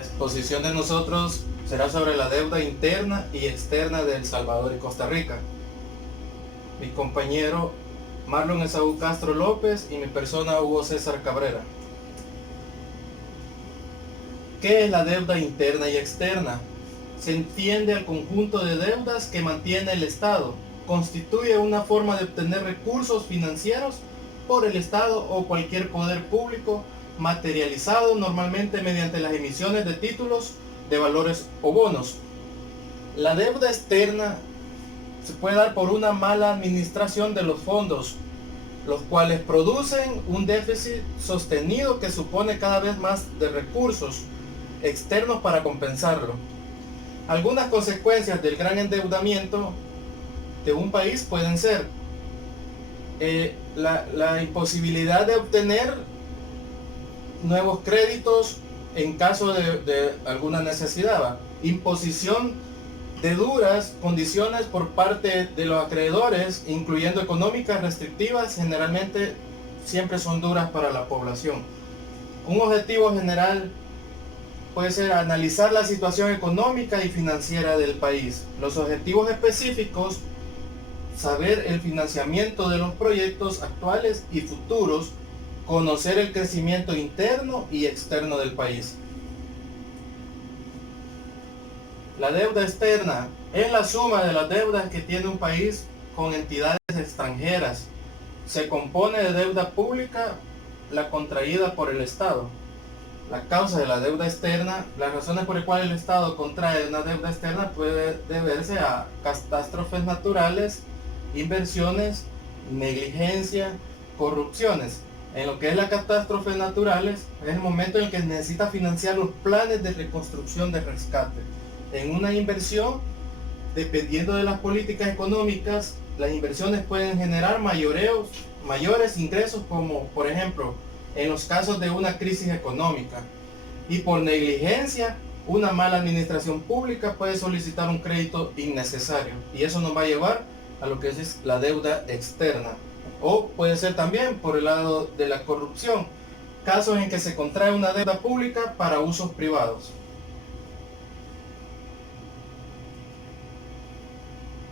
La exposición de nosotros será sobre la deuda interna y externa de El Salvador y Costa Rica. Mi compañero Marlon Esaú Castro López y mi persona Hugo César Cabrera. ¿Qué es la deuda interna y externa? Se entiende al conjunto de deudas que mantiene el Estado. Constituye una forma de obtener recursos financieros por el Estado o cualquier poder público, materializado normalmente mediante las emisiones de títulos de valores o bonos. La deuda externa se puede dar por una mala administración de los fondos, los cuales producen un déficit sostenido que supone cada vez más de recursos externos para compensarlo. Algunas consecuencias del gran endeudamiento de un país pueden ser la imposibilidad de obtener nuevos créditos en caso de alguna necesidad, imposición de duras condiciones por parte de los acreedores, incluyendo económicas restrictivas, generalmente siempre son duras para la población. Un objetivo general puede ser analizar la situación económica y financiera del país. Los objetivos específicos: saber el financiamiento de los proyectos actuales y futuros, conocer el crecimiento interno y externo del país. La deuda externa es la suma de las deudas que tiene un país con entidades extranjeras. Se compone de deuda pública, la contraída por el Estado. La causa de la deuda externa, las razones por las cuales el Estado contrae una deuda externa puede deberse a catástrofes naturales, inversiones, negligencia, corrupciones. En lo que es las catástrofes naturales, es el momento en el que necesita financiar los planes de reconstrucción de rescate. En una inversión, dependiendo de las políticas económicas, las inversiones pueden generar mayores ingresos, como por ejemplo en los casos de una crisis económica. Y por negligencia, una mala administración pública puede solicitar un crédito innecesario, y eso nos va a llevar a lo que es la deuda externa. O puede ser también por el lado de la corrupción, casos en que se contrae una deuda pública para usos privados.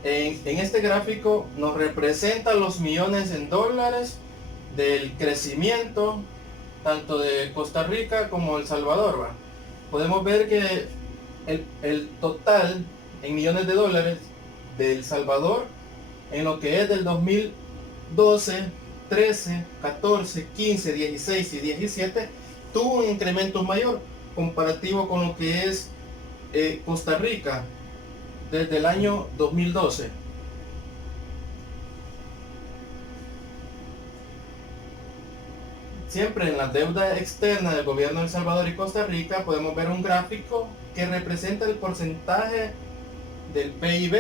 En este gráfico nos representa los millones en dólares del crecimiento tanto de Costa Rica como El Salvador, ¿va? Podemos ver que el total en millones de dólares de El Salvador en lo que es del 2012, 13, 14, 15, 16 y 17 tuvo un incremento mayor comparativo con lo que es Costa Rica desde el año 2012. Siempre en la deuda externa del gobierno de El Salvador y Costa Rica podemos ver un gráfico que representa el porcentaje del PIB,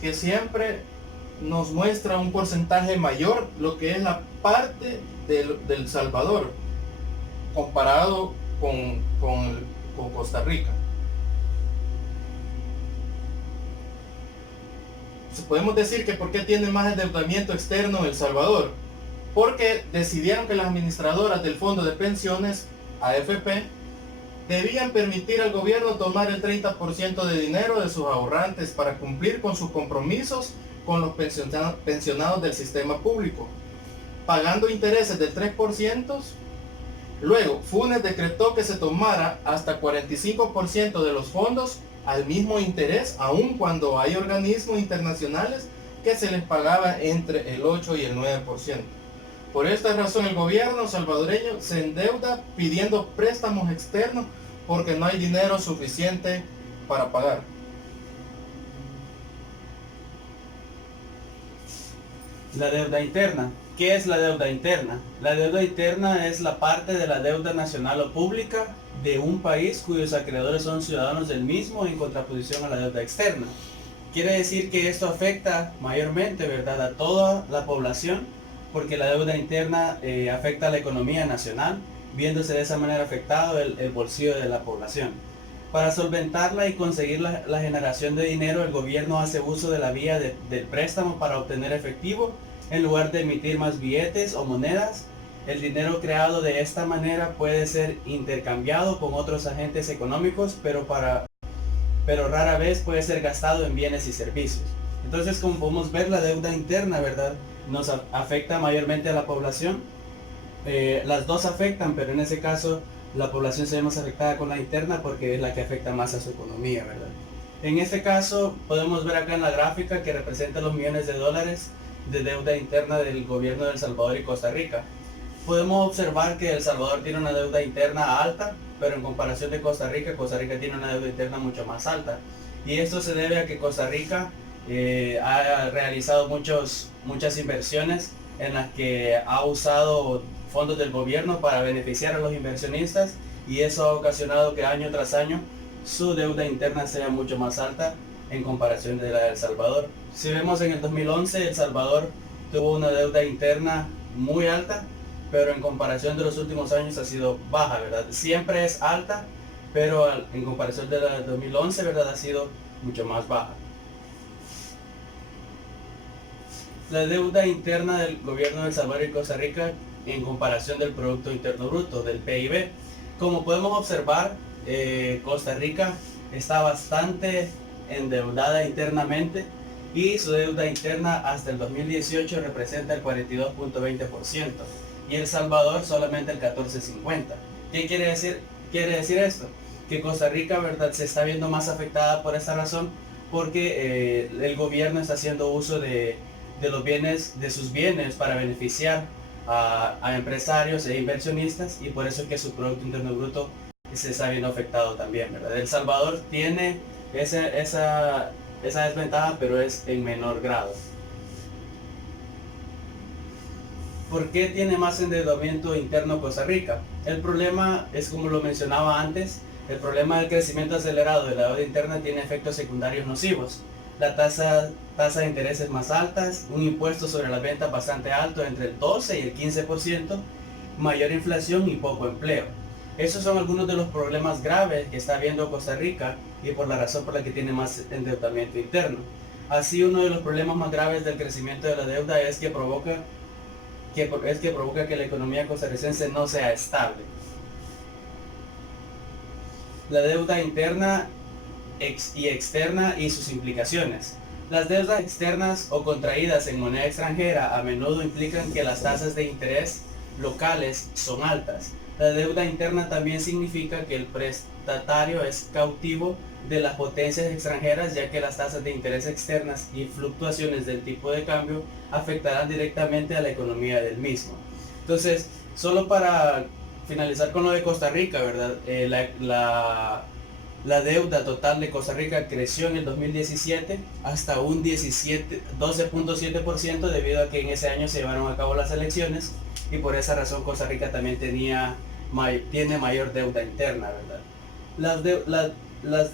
que siempre nos muestra un porcentaje mayor, lo que es la parte del Salvador comparado con Costa Rica. Podemos decir que ¿por qué tiene más endeudamiento externo El Salvador? Porque decidieron que las administradoras del fondo de pensiones, AFP, debían permitir al gobierno tomar el 30% de dinero de sus ahorrantes para cumplir con sus compromisos con los pensionados del sistema público, pagando intereses del 3%. Luego, Funes decretó que se tomara hasta 45% de los fondos al mismo interés, aun cuando hay organismos internacionales que se les pagaba entre el 8 y el 9%. Por esta razón el gobierno salvadoreño se endeuda pidiendo préstamos externos porque no hay dinero suficiente para pagar. La deuda interna. ¿Qué es la deuda interna? La deuda interna es la parte de la deuda nacional o pública de un país cuyos acreedores son ciudadanos del mismo, en contraposición a la deuda externa. Quiere decir que esto afecta mayormente, ¿verdad?, a toda la población, porque la deuda interna afecta a la economía nacional, viéndose de esa manera afectado el bolsillo de la población. Para solventarla y conseguir la generación de dinero, el gobierno hace uso de la vía del préstamo para obtener efectivo, en lugar de emitir más billetes o monedas, El dinero creado de esta manera puede ser intercambiado con otros agentes económicos, pero rara vez puede ser gastado en bienes y servicios. Entonces, como podemos ver, la deuda interna, ¿verdad?, nos afecta mayormente a la población. Las dos afectan, pero en ese caso la población se ve más afectada con la interna porque es la que afecta más a su economía, ¿verdad? En este caso podemos ver acá en la gráfica que representa los millones de dólares de deuda interna del gobierno de El Salvador y Costa Rica. Podemos observar que El Salvador tiene una deuda interna alta, pero en comparación de Costa Rica tiene una deuda interna mucho más alta. Y esto se debe a que Costa Rica ha realizado muchas inversiones en las que ha usado fondos del gobierno para beneficiar a los inversionistas, y eso ha ocasionado que año tras año su deuda interna sea mucho más alta en comparación de la de El Salvador. Si vemos en el 2011, El Salvador tuvo una deuda interna muy alta, pero en comparación de los últimos años ha sido baja, ¿verdad? Siempre es alta, pero en comparación de la del 2011, ¿verdad?, ha sido mucho más baja. La deuda interna del gobierno de El Salvador y Costa Rica en comparación del Producto Interno Bruto, del PIB. Como podemos observar, Costa Rica está bastante endeudada internamente, y su deuda interna hasta el 2018 representa el 42.20% y El Salvador solamente el 14.50%. ¿Qué quiere decir esto? Que Costa Rica, ¿verdad?, se está viendo más afectada por esta razón, porque el gobierno está haciendo uso de sus bienes para beneficiar a empresarios e inversionistas, y por eso es que su Producto Interno Bruto se está viendo afectado también, ¿verdad? El Salvador tiene esa desventaja, pero es en menor grado. ¿Por qué tiene más endeudamiento interno Costa Rica? El problema es, como lo mencionaba antes, el problema del crecimiento acelerado de la deuda interna tiene efectos secundarios nocivos. La tasa de intereses más altas, un impuesto sobre las ventas bastante alto, entre el 12 y el 15%, mayor inflación y poco empleo. Esos son algunos de los problemas graves que está viendo Costa Rica, y por la razón por la que tiene más endeudamiento interno. Así, uno de los problemas más graves del crecimiento de la deuda es que provoca que la economía costarricense no sea estable. La deuda interna y externa y sus implicaciones. Las deudas externas o contraídas en moneda extranjera a menudo implican que las tasas de interés locales son altas. La deuda interna también significa que el prestatario es cautivo de las potencias extranjeras, ya que las tasas de interés externas y fluctuaciones del tipo de cambio afectarán directamente a la economía del mismo. Entonces, solo para finalizar con lo de Costa Rica, ¿verdad? La deuda total de Costa Rica creció en el 2017 hasta un 12.7%, debido a que en ese año se llevaron a cabo las elecciones, y por esa razón Costa Rica también tiene mayor deuda interna, ¿verdad? Las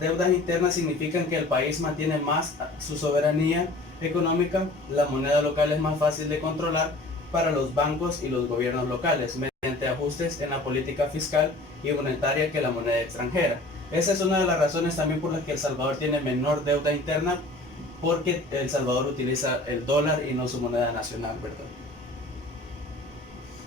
deudas internas significan que el país mantiene más su soberanía económica. La moneda local es más fácil de controlar para los bancos y los gobiernos locales, mediante ajustes en la política fiscal y monetaria que la moneda extranjera. Esa es una de las razones también por las que El Salvador tiene menor deuda interna, porque El Salvador utiliza el dólar y no su moneda nacional, ¿verdad?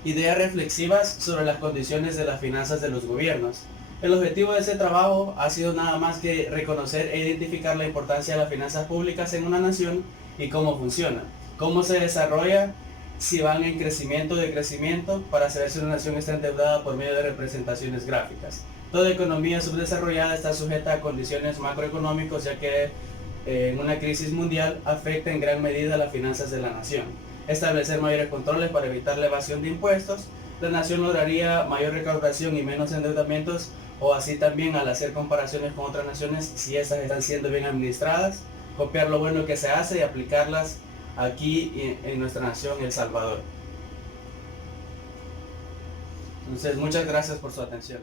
Ideas reflexivas sobre las condiciones de las finanzas de los gobiernos. El objetivo de ese trabajo ha sido nada más que reconocer e identificar la importancia de las finanzas públicas en una nación y cómo funciona, cómo se desarrolla, si van en crecimiento o decrecimiento, para saber si una nación está endeudada por medio de representaciones gráficas. Toda economía subdesarrollada está sujeta a condiciones macroeconómicas, ya que en una crisis mundial afecta en gran medida las finanzas de la nación. Establecer mayores controles para evitar la evasión de impuestos. La nación lograría mayor recaudación y menos endeudamientos, o así también al hacer comparaciones con otras naciones, si estas están siendo bien administradas, copiar lo bueno que se hace y aplicarlas aquí en nuestra nación, El Salvador. Entonces, muchas gracias por su atención.